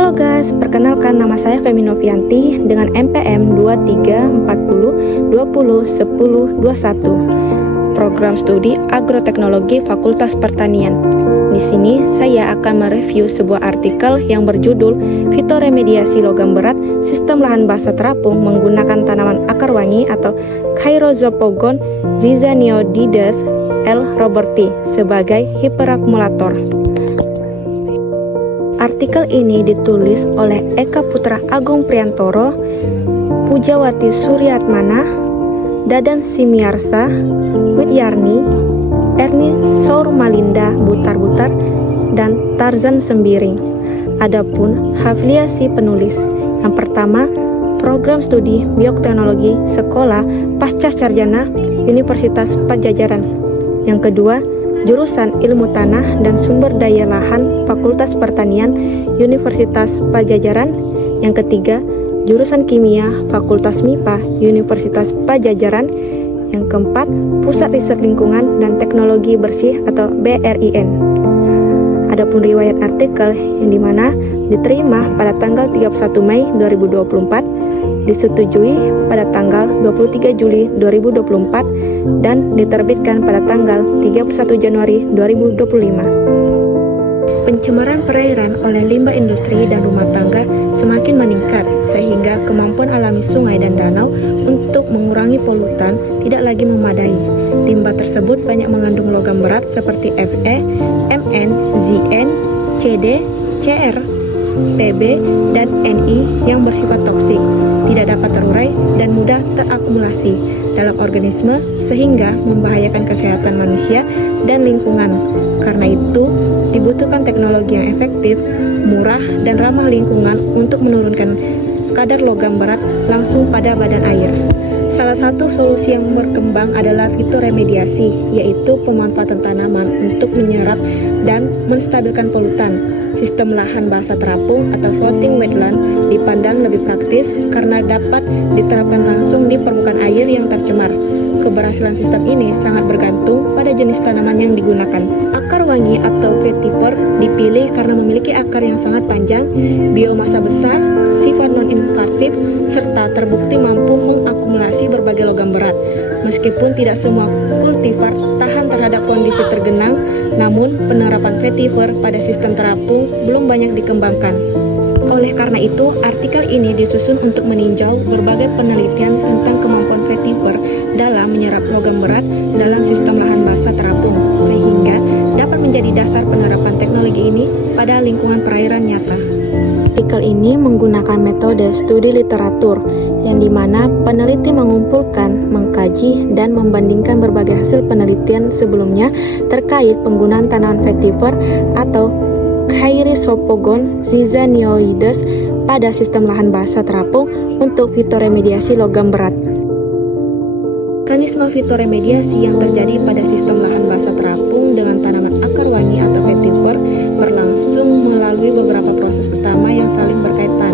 Halo guys, perkenalkan nama saya Femi Novianti dengan NPM 2340201021, Program Studi Agroteknologi Fakultas Pertanian. Di sini saya akan mereview sebuah artikel yang berjudul Fitoremediasi Logam Berat Sistem Lahan Basah Terapung Menggunakan Tanaman Akar Wangi atau Cheirozopogon zizaniodidis L. roberti sebagai hiperakumulator. Artikel ini ditulis oleh Eka Putra Agung Priantoro, Pujawati Suryatmana, Dadan Simiarsa, Widyarni, Erni Sourmalinda Butar-Butar, dan Tarzan Sembiring. Adapun afiliasi penulis, yang pertama, Program Studi Bioteknologi Sekolah Pasca Sarjana Universitas Padjadjaran. Yang kedua, Jurusan Ilmu Tanah dan Sumber Daya Lahan Fakultas Pertanian Universitas Padjadjaran. Yang ketiga, Jurusan Kimia Fakultas MIPA Universitas Padjadjaran. Yang keempat, Pusat Riset Lingkungan dan Teknologi Bersih atau BRIN. Adapun riwayat artikel yang dimana diterima pada tanggal 31 Mei 2024, disetujui pada tanggal 23 Juli 2024, dan diterbitkan pada tanggal 31 Januari 2025. Pencemaran perairan oleh limbah industri dan rumah tangga semakin meningkat, sehingga kemampuan alami sungai dan danau untuk mengurangi polutan tidak lagi memadai. Limbah tersebut banyak mengandung logam berat seperti Fe, Mn, Zn, Cd, Cr, Pb, dan Ni yang bersifat toksik, tidak dapat terurai dan mudah terakumulasi dalam organisme sehingga membahayakan kesehatan manusia dan lingkungan. Karena itu, dibutuhkan teknologi yang efektif, murah, dan ramah lingkungan untuk menurunkan kadar logam berat langsung pada badan air. Salah satu solusi yang berkembang adalah fitoremediasi, yaitu pemanfaatan tanaman untuk menyerap dan menstabilkan polutan. Sistem lahan basah terapung atau floating wetland dipandang lebih praktis karena dapat diterapkan langsung di permukaan air yang tercemar. Keberhasilan sistem ini sangat bergantung pada jenis tanaman yang digunakan. Akar wangi atau vetiver dipilih karena memiliki akar yang sangat panjang, biomasa besar, sifat non-invasif, serta terbukti mampu mengakumulasi berbagai logam berat. Meskipun tidak semua kultivar tahan terhadap kondisi tergenang, namun penerapan vetiver pada sistem terapung belum banyak dikembangkan. Oleh karena itu, artikel ini disusun untuk meninjau berbagai penelitian tentang kemampuan vetiver dalam menyerap logam berat dalam sistem lahan basah terapung, sehingga dapat menjadi dasar penerapan teknologi ini pada lingkungan perairan nyata. Artikel ini menggunakan metode studi literatur, yang dimana peneliti mengumpulkan, mengkaji, dan membandingkan berbagai hasil penelitian sebelumnya terkait penggunaan tanaman vetiver atau Cheirozopogon zizaniodidis pada sistem lahan basah terapung untuk fitoremediasi logam berat. Mekanisme fitoremediasi yang terjadi pada sistem lahan basah terapung dengan tanaman akar wangi atau vetiver berlangsung melalui beberapa proses utama yang saling berkaitan.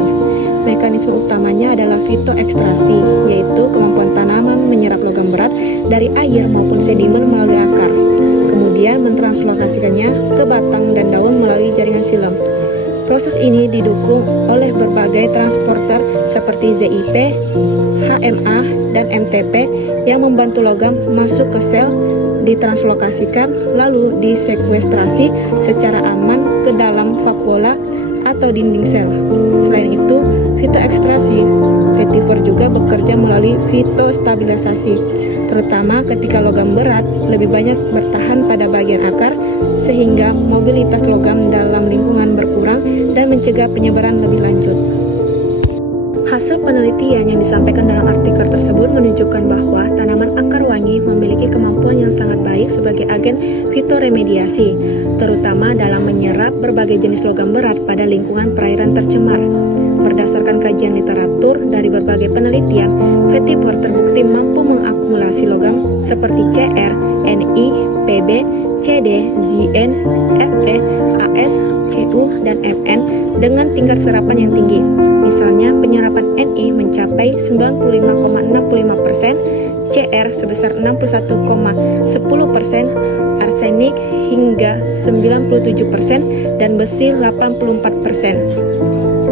Mekanisme utamanya adalah fitoekstrasi, yaitu kemampuan tanaman menyerap logam berat dari air maupun sedimen melalui akar, kemudian mentranslokasikannya ke batang dan daun melalui jaringan silem. Proses ini didukung oleh berbagai transporter seperti ZIP, HMA, dan MTP yang membantu logam masuk ke sel, ditranslokasikan, lalu disekwestrasi secara aman ke dalam vakuola atau dinding sel. Selain itu, fitoekstrasi vetiver juga bekerja melalui fitostabilisasi, terutama ketika logam berat lebih banyak bertahan pada bagian akar, sehingga mobilitas logam dalam lingkungan berkurang dan mencegah penyebaran lebih lanjut. Hasil penelitian yang disampaikan dalam artikel tersebut menunjukkan bahwa tanaman akar wangi memiliki kemampuan yang sangat baik sebagai agen fitoremediasi, terutama dalam menyerap berbagai jenis logam berat pada lingkungan perairan tercemar. Berdasarkan kajian literatur dari berbagai penelitian, vetiver terbukti mampu mengakumulasi logam seperti Cr, Ni, Pb, Cd, Zn, Fe, As, Cu, dan Mn dengan tingkat serapan yang tinggi. Misalnya, penyerapan Ni mencapai 95,65%, Cr sebesar 61,10%, arsenik hingga 97%, dan besi 84%.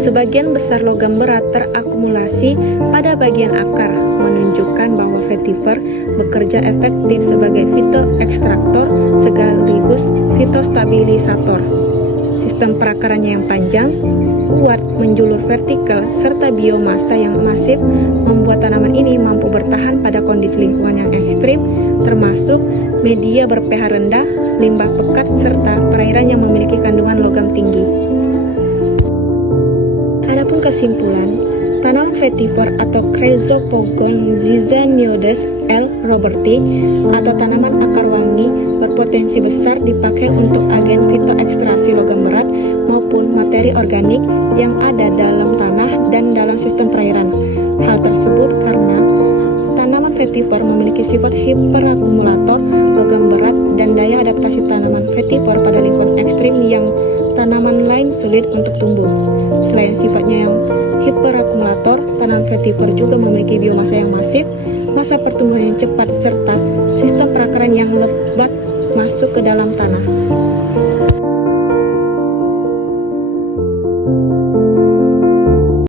Sebagian besar logam berat terakumulasi pada bagian akar, menunjukkan bahwa vetiver bekerja efektif sebagai fitoekstraktor sekaligus fitostabilisator. Sistem perakarannya yang panjang, kuat, menjulur vertikal, serta biomasa yang masif membuat tanaman ini mampu bertahan pada kondisi lingkungan yang ekstrim, termasuk media ber-pH rendah, limbah pekat, serta perairan yang memiliki kandungan logam tinggi. Adapun kesimpulan, tanaman vetiver atau Chrysopogon zizanioides L. roberti atau tanaman akar wangi berpotensi besar dipakai untuk agen fitoekstraksi logam berat maupun materi organik yang ada dalam tanah dan dalam sistem perairan. Hal tersebut karena tanaman vetiver memiliki sifat hiperakumulator logam berat dan daya adaptasi tanaman vetiver pada lingkungan ekstrim yang tanaman lain sulit untuk tumbuh. Selain sifatnya yang hiperakumulator, tanaman vetiver juga memiliki biomasa yang masif, masa pertumbuhan yang cepat, serta sistem perakaran yang lebat masuk ke dalam tanah.